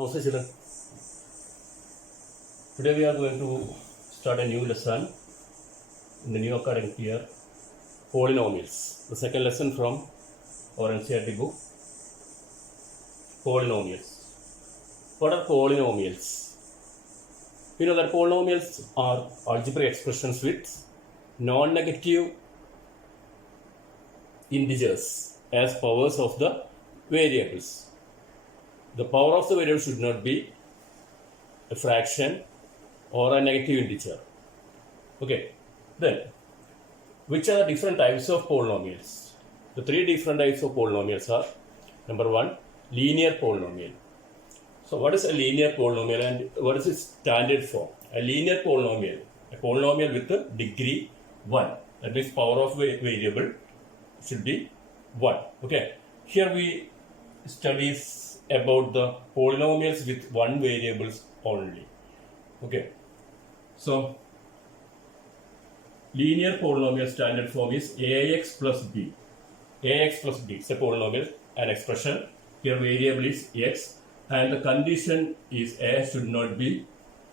Namaste children. Today we are going to start a new lesson in the new academic year, polynomials. The second lesson from our NCERT book, polynomials. What are polynomials? We know that polynomials are algebraic expressions with non-negative integers as powers of the variables. The power of the variable should not be a fraction or a negative integer. Okay, then which are the different types of polynomials? The three different types of polynomials are: number one, linear polynomial. So what is a linear polynomial and what is its standard form? A linear polynomial, a polynomial with a degree 1. That means power of variable should be 1. Okay, here we study about the polynomials with one variables only. Okay, so linear polynomial standard form is ax plus b. Ax plus b is a polynomial, an expression. Here variable is x and the condition is a should not be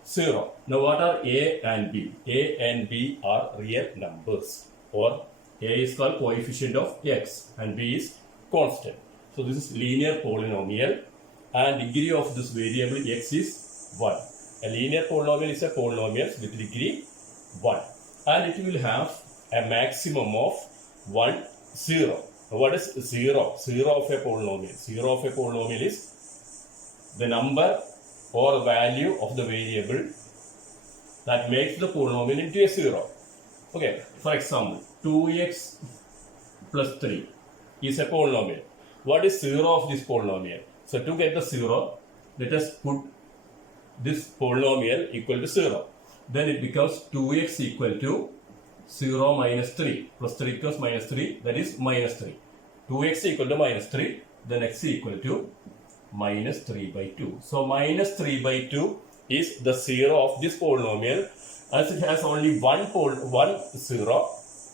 0. Now what are a and b? A and b are real numbers, or a is called coefficient of x and b is constant. So this is linear polynomial and degree of this variable x is 1. A linear polynomial is a polynomial with degree 1 and it will have a maximum of 1, 0. Now what is 0? 0 of a polynomial. 0 of a polynomial is the number or value of the variable that makes the polynomial into a 0. Okay, for example, 2x plus 3 is a polynomial. What is 0 of this polynomial? So to get the 0, let us put this polynomial equal to 0. Then it becomes 2x equal to 0 minus 3. Plus 3 equals minus 3, that is minus 3. 2x equal to minus 3, then x equal to minus 3 by 2. So minus 3 by 2 is the 0 of this polynomial, as it has only one 0.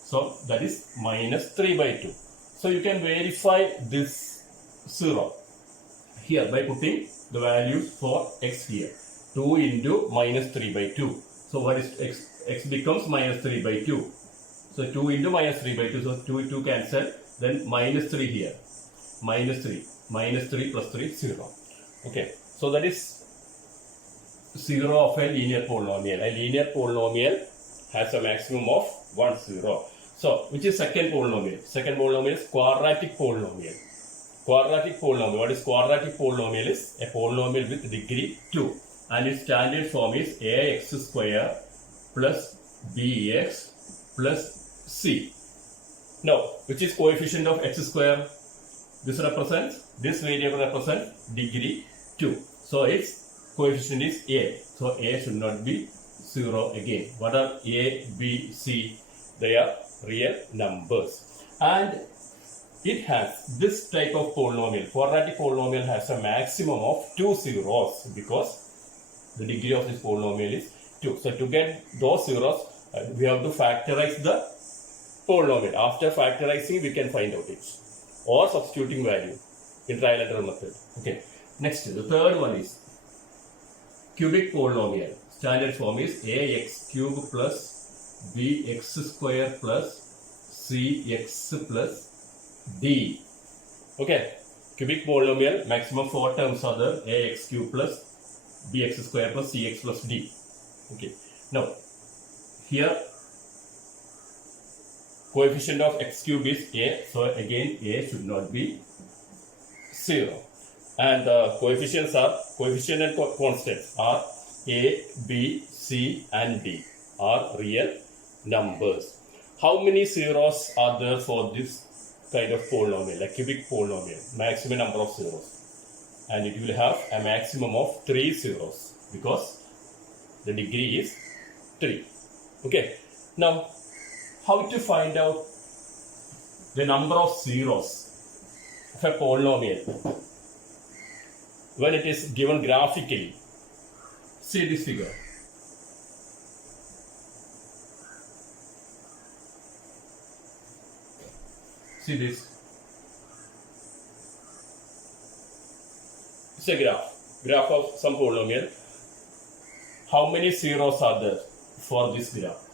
So that is minus 3 by 2. So you can verify this 0 here by putting the values for x here. 2 into minus 3 by 2. So what is x? X becomes minus 3 by 2. So 2 into minus 3 by 2. So 2 cancel. Then minus 3 here. Minus 3. Minus 3 plus 3 0. Okay. So that is 0 of a linear polynomial. A linear polynomial has a maximum of 1, 0. So, which is second polynomial? Second polynomial is quadratic polynomial. Quadratic polynomial. What is quadratic polynomial? Is a polynomial with degree 2. And its standard form is ax square plus bx plus c. Now, which is coefficient of x square? This variable represents degree 2. So, its coefficient is a. So, a should not be 0 again. What are a, b, c? They are real numbers. And it has this type of polynomial. Quadratic polynomial has a maximum of 2 zeros because the degree of this polynomial is 2. So to get those zeros, we have to factorize the polynomial. After factorizing, we can find out it. Or substituting value in trial and error method. Okay. Next, the third one is cubic polynomial. Standard form is ax cube plus bx square plus cx plus d. Okay. Cubic polynomial, maximum 4 terms are there. Ax cube plus bx square plus cx plus d. Okay. Now, here coefficient of x cube is a. So again, a should not be 0. And the coefficient and constants are a, b, c and d are real numbers. How many zeros are there for this kind of polynomial, a cubic polynomial? Maximum number of zeros. And it will have a maximum of 3 zeros because the degree is 3. Okay. Now, how to find out the number of zeros of a polynomial when it is given graphically? See this figure. See this. It's a graph. graph of some polynomial. How many zeros are there for this graph?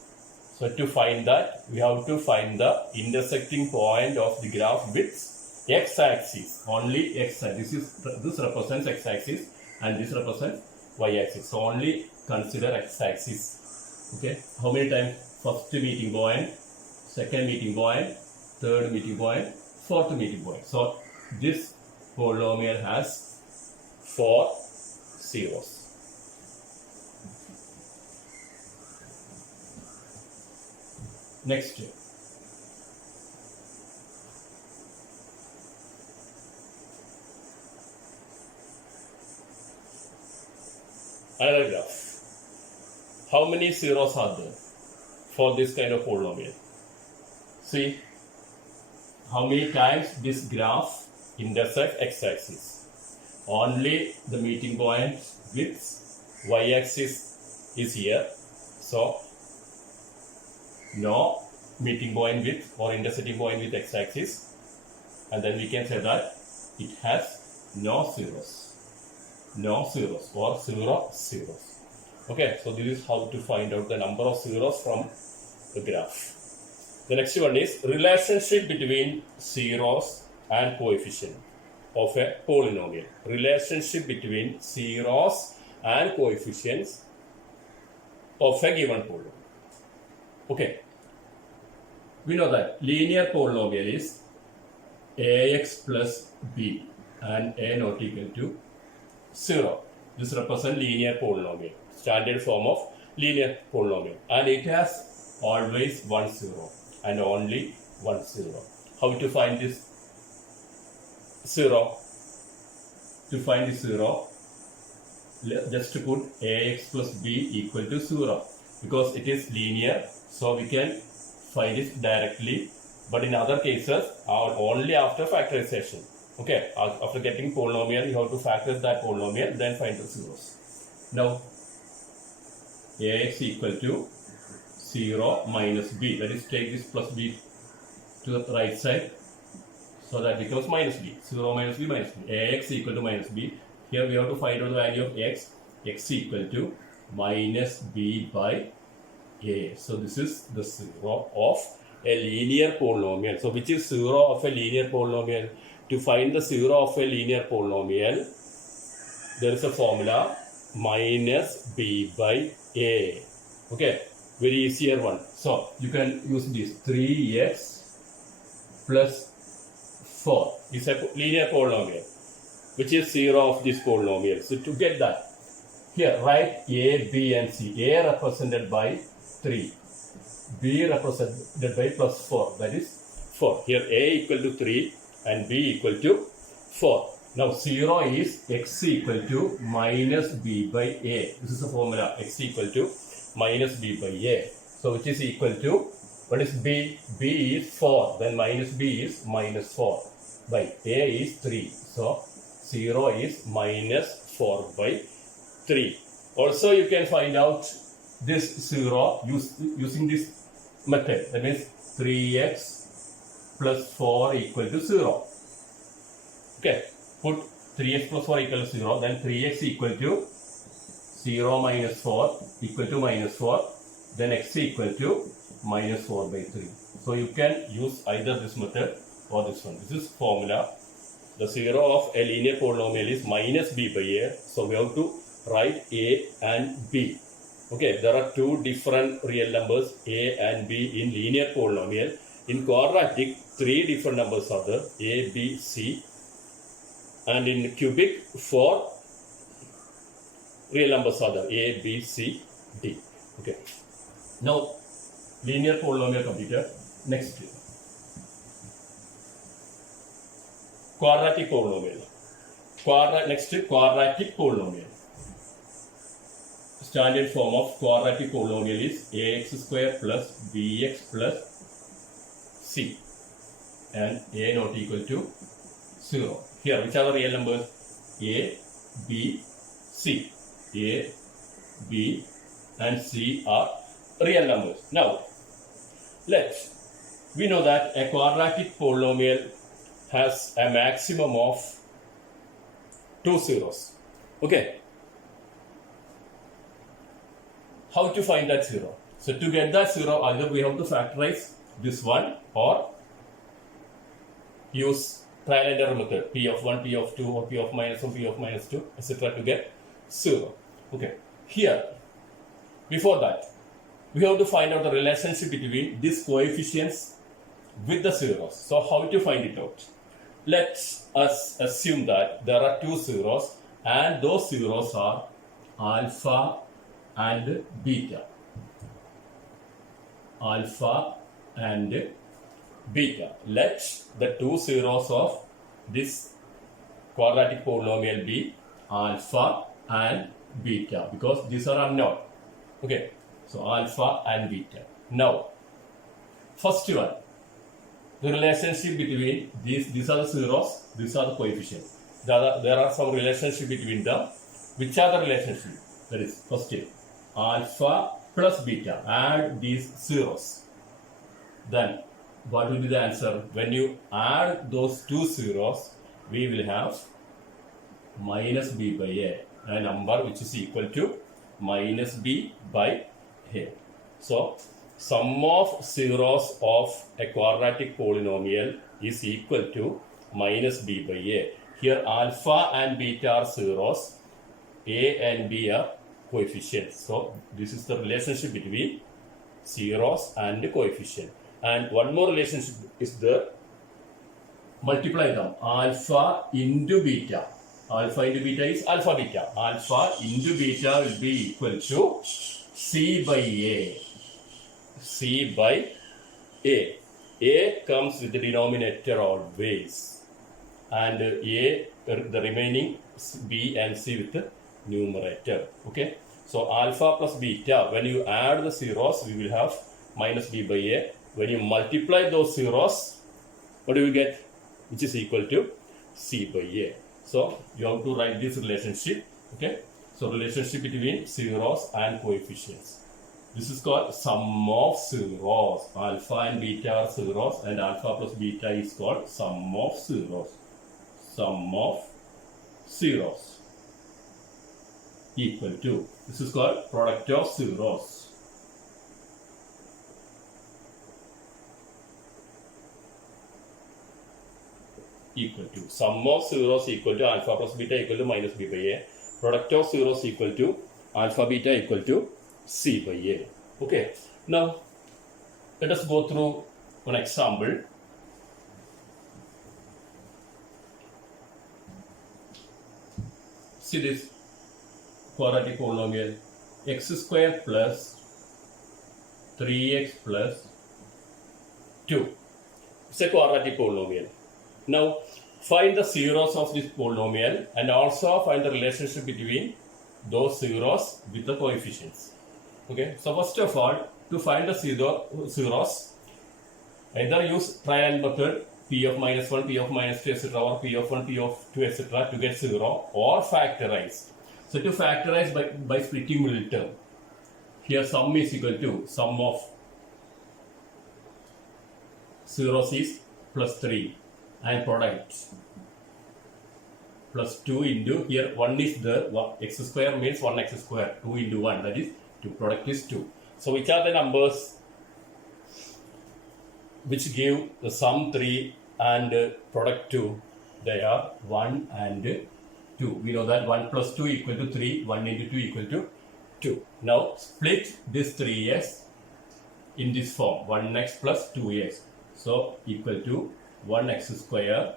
So to find that, we have to find the intersecting point of the graph with x-axis. Only x-axis. This represents x-axis and this represents y-axis. So only consider x-axis. Okay. How many times? First meeting point, second meeting point, third meeting point, fourth meeting point. So this polynomial has 4 zeros. Next. Another graph. How many zeros are there for this kind of polynomial? See how many times this graph intersects x-axis. Only the meeting point with y-axis is here. So no meeting point with or intersecting point with x-axis, and then we can say that it has no zeros or 0 zeros. Okay, so this is how to find out the number of zeros from the graph. The next one is relationship between zeros and coefficient of a polynomial. Relationship between zeros and coefficients of a given polynomial. Okay, we know that linear polynomial is ax plus b and a not equal to 0. This represents linear polynomial, standard form of linear polynomial, and it has always 1 0 and only 1 0. How to find this 0? To find this 0, just to put ax plus b equal to 0 because it is linear. So we can find it directly, but in other cases, only after factorization. Okay, after getting polynomial, you have to factor that polynomial, then find the zeros. Now, ax equal to 0 minus b. That is, take this plus b to the right side, so that becomes minus b. 0 minus b minus b. Ax equal to minus b. Here we have to find out the value of x. X equal to minus b by a. So this is the 0 of a linear polynomial. So which is 0 of a linear polynomial? To find the 0 of a linear polynomial, there is a formula minus b by a. Okay, very easier one. So you can use this 3x plus 4 is a linear polynomial, which is 0 of this polynomial. So to get that, here write a, b and c. A represented by 3, b represented by plus 4, that is 4. Here a equal to 3 and b equal to 4. Now 0 is x equal to minus b by a. This is the formula, x equal to minus b by a. So which is equal to, what is b? B is 4, then minus b is minus 4 by a is 3. So 0 is minus 4 by 3. Also you can find out this 0 using this method. That means 3x plus 4 equal to 0. Okay, put 3x plus 4 equal to 0, then 3x equal to 0 minus 4 equal to minus 4, then x equal to minus 4 by 3. So you can use either this method or this one. This is formula. The 0 of a linear polynomial is minus b by a. So we have to write a and b. Okay, there are two different real numbers a and b in linear polynomial. In quadratic, 3 different numbers are there, a, b, c. And in cubic, 4 real numbers are there, a, b, c, d. Okay. Now, linear polynomial completed. Next, quadratic polynomial. Next, quadratic polynomial. Standard form of quadratic polynomial is ax square plus bx plus c and a not equal to 0. Here, which are the real numbers? A, b, c. A, b and c are real numbers. Now, we know that a quadratic polynomial has a maximum of 2 zeros. Okay. How to find that 0? So to get that 0, either we have to factorize this one or use trial and error method, P of 1, P of 2, or P of minus 1, P of minus 2, etc. to get 0. Okay. Here, before that, we have to find out the relationship between these coefficients with the zeros. So how to find it out? Let us assume that there are two zeros and those zeros are alpha and beta. Alpha and beta. Let the two zeros of this quadratic polynomial be alpha and beta because these are unknown. Okay, so alpha and beta. Now, first one, the relationship between these are the zeros, these are the coefficients. There are some relationship between them. Which are the relationship? That is, first alpha plus beta. Add these zeros. Then, what will be the answer? When you add those two zeros, we will have minus b by a number which is equal to minus b by a. So, sum of zeros of a quadratic polynomial is equal to minus b by a. Here alpha and beta are zeros, a and b are coefficients. So, this is the relationship between zeros and the coefficient. And one more relationship is the multiply them. Alpha into beta. Alpha into beta is alpha beta. Alpha into beta will be equal to C by A. C by A. A comes with the denominator always. And A, the remaining B and C with the numerator. Okay. So alpha plus beta, when you add the zeros, we will have minus B by A. When you multiply those zeros, what do you get? Which is equal to C by A. So you have to write this relationship. Okay. So relationship between zeros and coefficients. This is called sum of zeros. Alpha and beta are zeros and alpha plus beta is called sum of zeros. Sum of zeros equal to, this is called product of zeros. Equal to sum of zeros equal to alpha plus beta equal to minus b by a. Product of zeros equal to alpha beta equal to c by a. Okay. Now let us go through one example. See this quadratic polynomial x square plus 3x plus 2. It's a quadratic polynomial. Now, find the zeros of this polynomial and also find the relationship between those zeros with the coefficients. Okay, so first of all, to find the zeros, either use trial method, p of minus 1, p of minus 2, etc., or p of 1, p of 2, etc., to get 0, or factorize. So, to factorize by splitting middle term. Here, sum is equal to sum of zeros is plus 3. And product plus 2 into, here 1 is the x square means 1x square, 2 into 1, that is 2, product is 2. So which are the numbers which give the sum 3 and product 2? They are 1 and 2. We know that 1 plus 2 equal to 3, 1 into 2 equal to 2. Now split this 3x in this form, 1x plus 2x. So equal to 1x square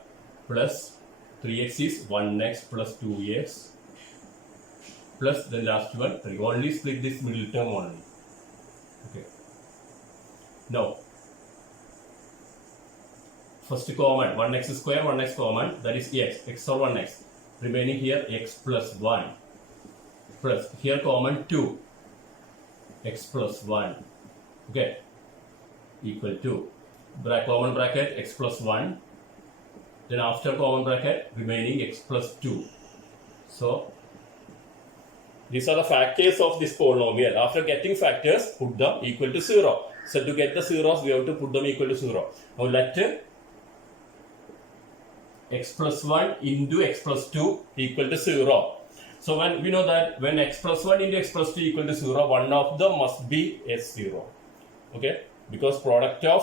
plus 3x is 1x plus 2x plus the last one 3. Only split this middle term only. Okay. Now, first common 1x square, 1x common, that is x or 1x. Remaining here x plus 1 plus here common 2 x plus 1. Okay. Equal to common bracket x plus 1, then after common bracket remaining x plus 2. So these are the factors of this polynomial. After getting factors, put them equal to 0. So to get the zeros, we have to put them equal to 0. Now let x plus 1 into x plus 2 equal to 0. So when we know that when x plus 1 into x plus 2 equal to 0, one of them must be S0. Okay, because product of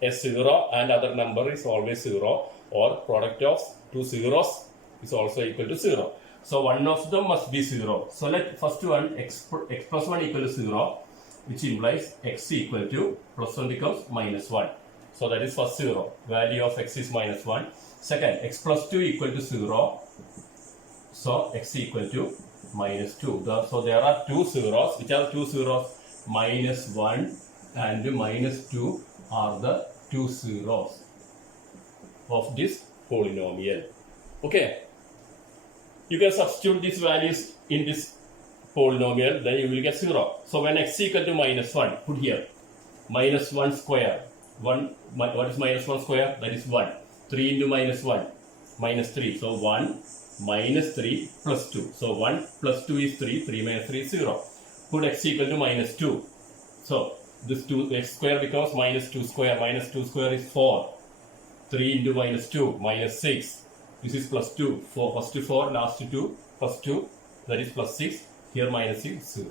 S0 and other number is always 0, or product of two zeros is also equal to 0. So one of them must be 0. So let first one x plus 1 equal to 0, which implies x equal to plus 1 becomes minus 1. So that is first 0. Value of x is minus 1. Second, x plus 2 equal to 0. So x equal to minus 2. So there are two zeros. Which are two zeros? Minus 1 and minus 2 are the two zeros of this polynomial. Okay. You can substitute these values in this polynomial, then you will get 0. So when x equal to minus 1, put here minus 1 square. What is minus 1 square? That is 1. 3 into minus 1, minus 3. So 1 minus 3 plus 2. So 1 plus 2 is 3. 3 minus 3 is 0. Put x equal to minus 2. So this 2 x square becomes minus 2 square. Minus 2 square is 4. 3 into minus 2, minus 6. This is plus 2. First 4, last 2, plus 2. That is plus 6. Here minus 6, 0.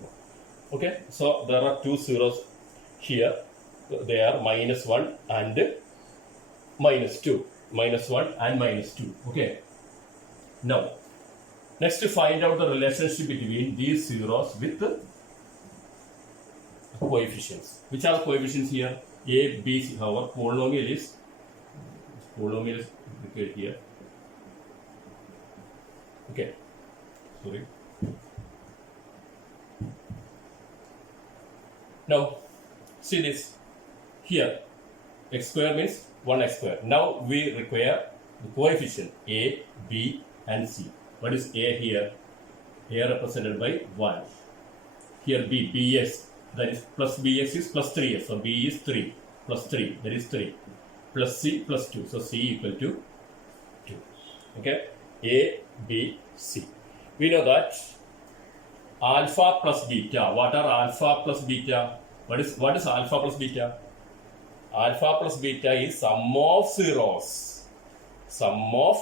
Okay. So there are two zeros here. They are minus 1 and minus 2. Minus 1 and minus 2. Okay. Now, next to find out the relationship between these zeros with the coefficients. Which are the coefficients here? A, B, C. Our polynomial is here. Okay. Sorry. Now, see this. Here, x square means 1x square. Now we require the coefficient A, B and C. What is A here? A represented by 1. Here B, Bx, that is plus Bx is plus 3x. So B is 3, plus 3, that is 3. Plus C, plus 2. So C equal to 2. Okay? A, B, C. We know that alpha plus beta. What are alpha plus beta? What is alpha plus beta? Alpha plus beta is sum of zeros. Sum of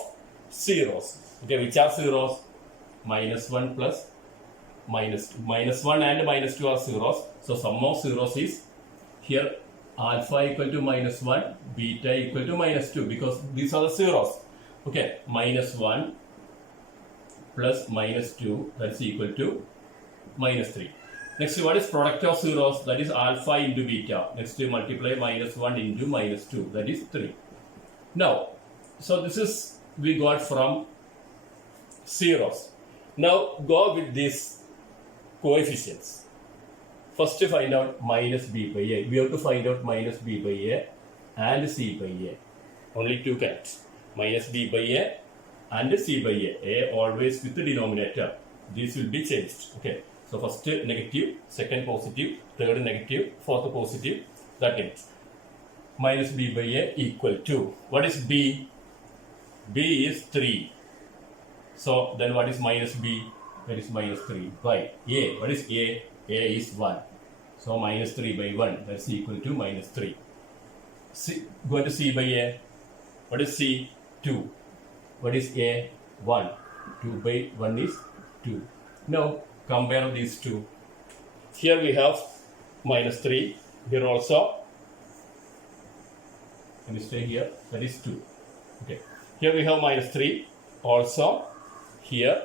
zeros. Okay, which are zeros? Minus 1 plus minus 2. Minus 1 and minus 2 are zeros. So sum of zeros is here alpha equal to minus 1, beta equal to minus 2, because these are the zeros. Okay, minus 1 plus minus 2, that's equal to minus 3. Next, what is product of zeros? That is alpha into beta. Next, we multiply minus 1 into minus 2. That is 3. Now, so this is we got from zeros. Now, go with these coefficients. First, to find out minus b by a. We have to find out minus b by a and c by a. Only two connect. Minus b by a and c by a. A always with the denominator. This will be changed. Okay. So first negative, second positive, third negative, fourth positive. That means minus b by a equal to, what is b? B is 3. So then what is minus b? That is minus 3 by a. What is a? A is 1. So minus 3 by 1. That's equal to minus 3. C, go to c by a. What is c? 2. What is a? 1. 2 by 1 is 2. Now compare these two. Here we have minus 3. Here also. Let me stay here. That is 2. Okay. Here we have minus 3. Also here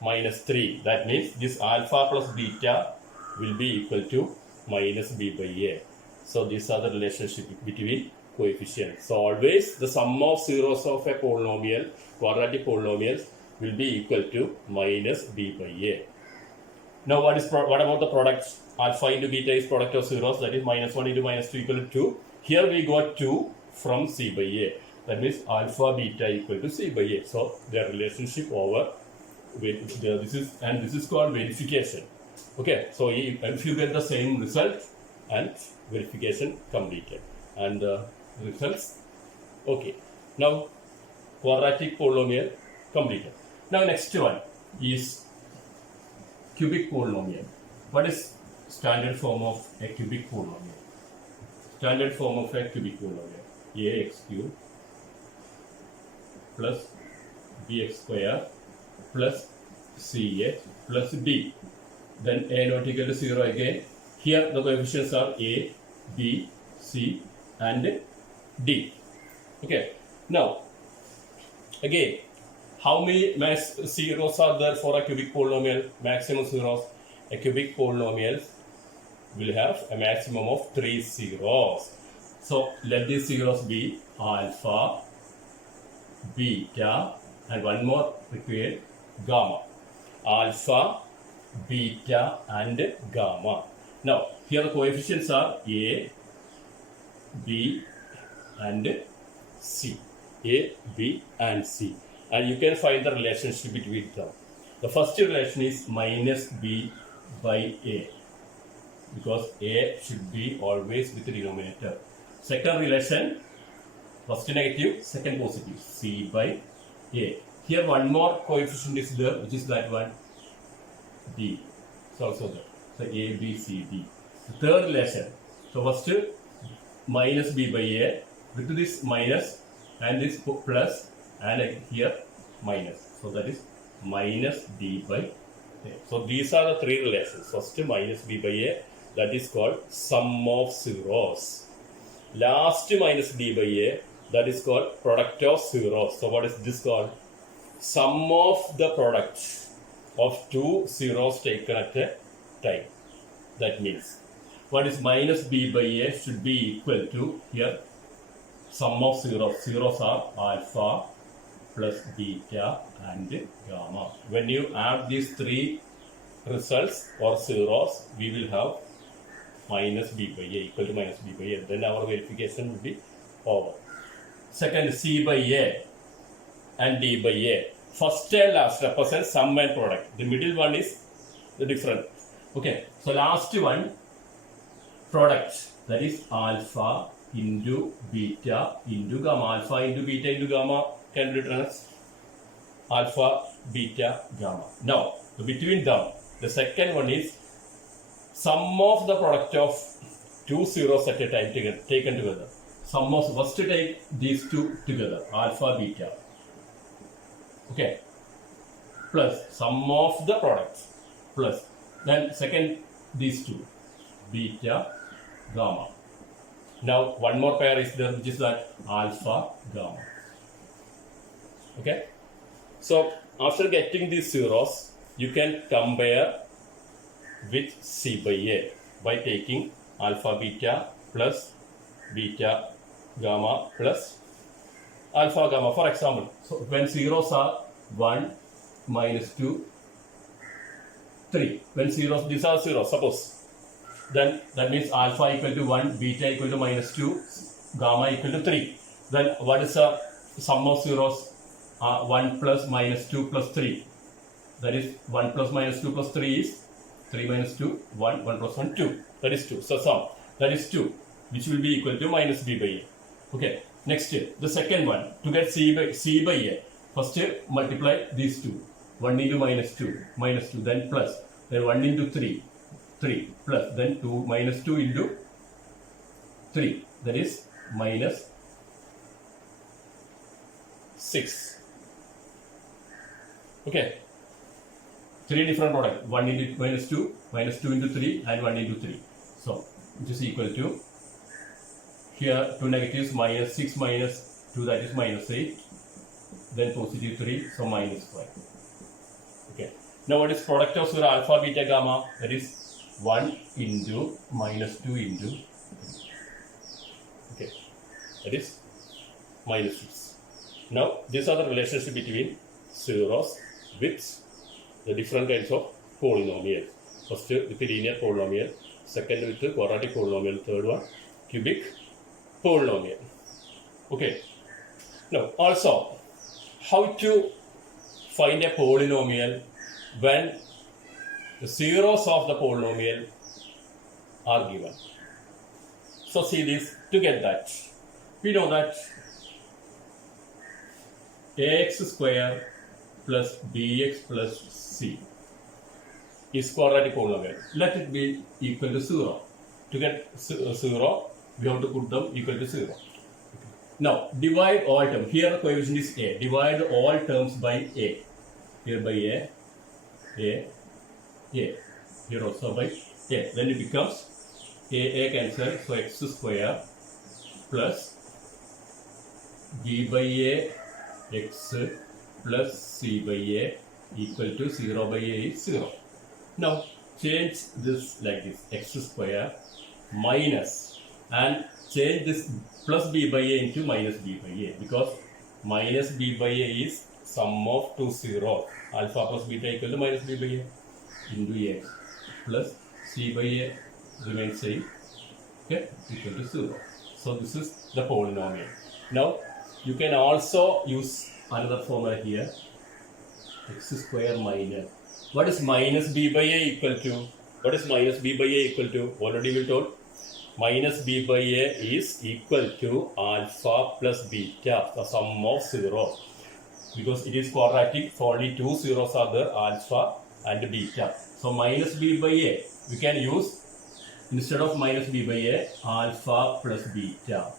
minus 3. That means this alpha plus beta will be equal to minus b by a. So these are the relationship between coefficients. So always the sum of zeros of a polynomial, quadratic polynomials, will be equal to minus b by a. Now what about the product? Alpha into beta is product of zeros. That is minus 1 into minus 2 equal to 2. Here we got 2 from c by a. That means alpha beta equal to c by a. So their relationship over with this is called verification. Okay. So if you get the same result and verification completed and results. Okay. Now quadratic polynomial completed. Now next one is cubic polynomial. What is standard form of a cubic polynomial? Standard form of a cubic polynomial: ax cubed plus bx square plus CA plus D. Then A not equal to 0 again. Here the coefficients are A, B, C and D. Okay. Now, again, how many zeros are there for a cubic polynomial? Maximum zeros. A cubic polynomial will have a maximum of 3 zeros. So let these zeros be alpha, beta and one more required, gamma. Alpha, beta and gamma. Now here the coefficients are A, B and C. A, B and C. And you can find the relationship between them. The first relation is minus B by A, because A should be always with the denominator. Second relation, first negative, second positive, C by A. Here one more coefficient is there, which is that one, D. It's also there. So A, B, C, D. The third relation, so first minus B by A, with this minus and this plus and here minus. So that is minus D by A. So these are the three relations. First minus B by A, that is called sum of zeros. Last minus D by A, that is called product of zeros. So what is this called? Sum of the product of two zeros taken at a time. That means what is minus B by A should be equal to here sum of zeros. Zeros are alpha plus beta and gamma. When you add these three results or zeros, we will have minus B by A equal to minus B by A. Then our verification will be over. Second, C by A and D by A. First and last represent sum and product. The middle one is the different. Okay, so last one, product, that is alpha into beta into gamma. Alpha into beta into gamma can be written as alpha, beta, gamma. Now, between them, the second one is sum of the product of two zeros at a time taken together. Sum of, first take these two together, alpha, beta. Okay, plus sum of the products, plus then second these two, beta, gamma. Now one more pair is there, which is that alpha, gamma. Okay, so after getting these zeros, you can compare with C by A by taking alpha, beta plus beta, gamma plus alpha, gamma. For example, so when zeros are 1, minus 2, 3. When zeros, these are zeros, suppose. Then that means alpha equal to 1, beta equal to minus 2, gamma equal to 3. Then what is the sum of zeros? 1 plus minus 2 plus 3. That is 1 plus minus 2 plus 3 is 3 minus 2, 1, 1 plus 1, 2. That is 2. So sum, that is 2, which will be equal to minus B by A. Okay. Next, the second one, to get C by A, first multiply these two. 1 into minus 2, then plus, then 1 into 3, plus, then 2 minus 2 into 3, that is minus 6. Okay, 3 different products, 1 into minus 2 into 3 and 1 into 3. So, which is equal to, here 2 negatives, minus 6 minus 2, that is minus 8, then positive 3, so minus 5. Okay. Now what is product of zero, alpha, beta, gamma? That is 1 into minus 2 into 3. Okay. That is minus 6. Now these are the relationship between zeros with the different kinds of polynomials. First with the linear polynomial, second with the quadratic polynomial, third one cubic polynomial. Okay. Now also, how to find a polynomial when the zeros of the polynomial are given. So see this, to get that, we know that ax square plus bx plus c is quadratic polynomial. Let it be equal to 0. To get 0, we have to put them equal to 0. Now, divide all terms. Here the coefficient is a. Divide all terms by a. Here by a. A. Here also by A. Then it becomes A cancel. So x square plus b by a x plus c by a equal to 0 by a is 0. Now change this like this, x square minus, and change this plus b by a into minus b by a, because minus b by a is sum of two zeros. Alpha plus beta equal to minus b by a into x plus c by a remains same, okay, equal to 0. So this is the polynomial. Now you can also use another formula here, x square minus. What is minus b by a equal to? What is minus b by a equal to? Already we told. Minus b by a is equal to alpha plus beta, the sum of zeros. Because it is quadratic, so only two zeros are there, alpha and beta. So minus b by a, we can use, instead of minus b by a, alpha plus beta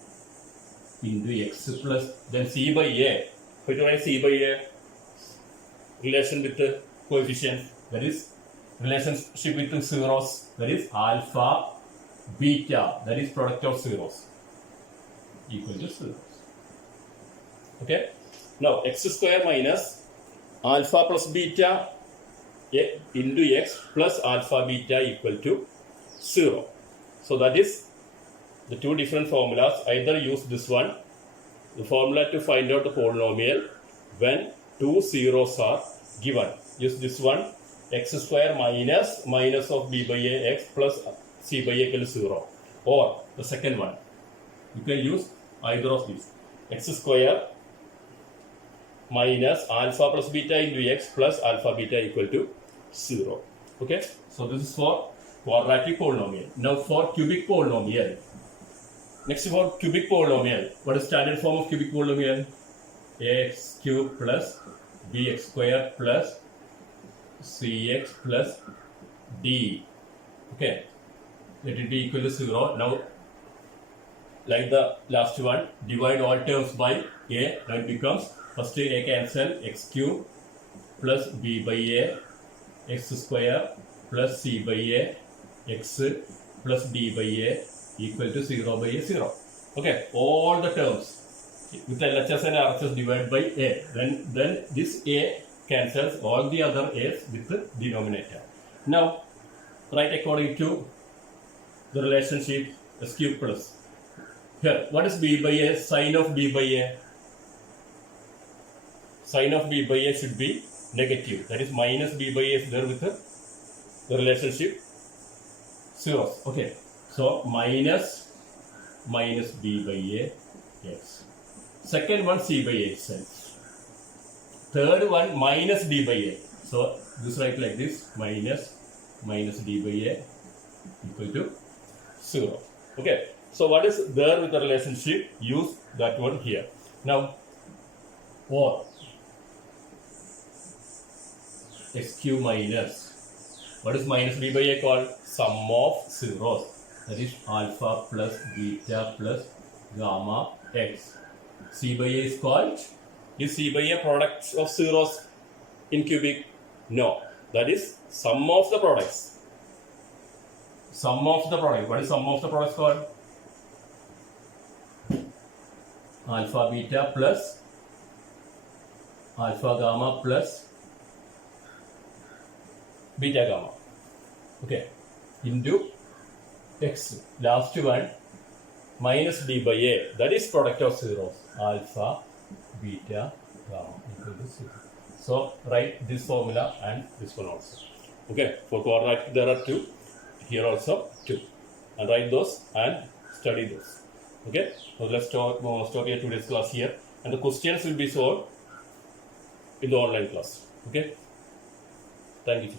into x plus, then c by a. How to write c by a? Relation with the coefficient, that is relationship with the zeros, that is alpha beta, that is product of zeros, equal to zeros. Okay. Now x square minus alpha plus beta into x plus alpha beta equal to 0. So that is the two different formulas. Either use this one, the formula to find out the polynomial when two zeros are given. Use this one, x square minus of b by a x plus c by a equal to 0. Or the second one, you can use either of these, x square minus alpha plus beta into x plus alpha beta equal to 0. Okay, so this is for quadratic polynomial. Now for cubic polynomial. Next for cubic polynomial, what is standard form of cubic polynomial? Ax cube plus bx square plus cx plus d. Okay, let it be equal to 0. Now, like the last one, divide all terms by a. Now it becomes, first a cancel, x cube plus b by a x square plus c by a x plus d by a equal to 0 by a 0. Okay, all the terms with LHS and RHS divided by a. Then this a cancels all the other a's with the denominator. Now write according to the relationship s cube plus. Here, what is b by a? Sine of b by a. Sine of b by a should be negative. That is minus b by a is there with the relationship zeros. Okay, so minus b by a x. Second one c by a itself. Third one minus d by a. So this write like this, minus d by a equal to 0. Okay, so what is there with the relationship? Use that one here. Now, or x cube minus, what is minus b by a called? Sum of zeros, that is alpha plus beta plus gamma x. C by a is called, is c by a product of zeros in cubic? No, that is sum of the products. Sum of the product. What is sum of the products called? Alpha beta plus alpha gamma plus beta gamma. Okay, into x. Last one minus b by a, that is product of zeros, alpha beta gamma equal to 0. So write this formula and this one also. Okay, for quadratic there are two, here also two, and write those and study those. Okay, so let's stop here today's class here, and the questions will be solved in the online class. Okay, thank you.